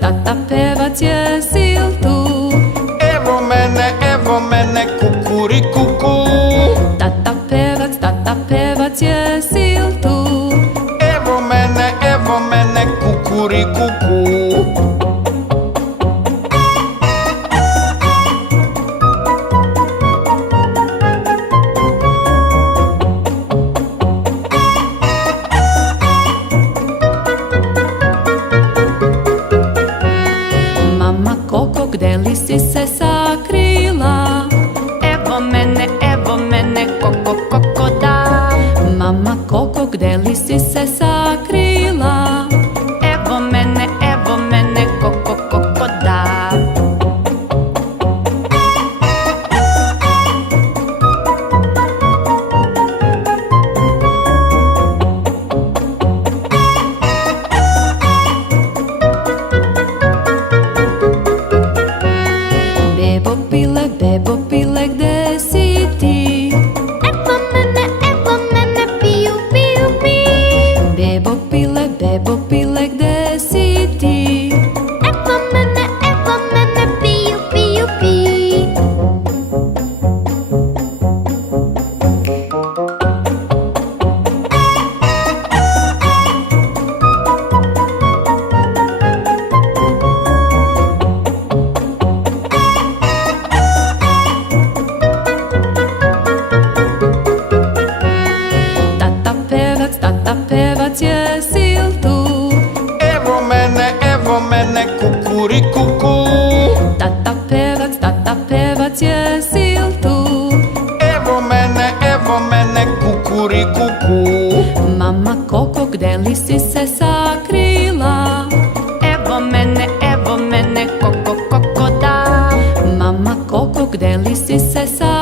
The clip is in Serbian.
tata pevac je sil tu. Evo mene, kukurikuku. Tata pevac je sil tu. Evo mene, kukurikuku. Mama Koko, gde li si se sakrila? Evo mene, koko da. Mama Koko, gde li si se sakrila? Evo mene, koko da. Bebo pile, gde si ti? Evo mene, piju, piju, pi. Bebo pile, gde si ti? Evo mene, piju, piju, pi. Tata pevac je sil tu. Evo mene, kukurikuku. Tata pevac je sil tu. Evo mene, kukurikuku. Mama Koko, gde li si se sakrila? Evo mene, koko da. Mama Koko, gde li si se sakrila?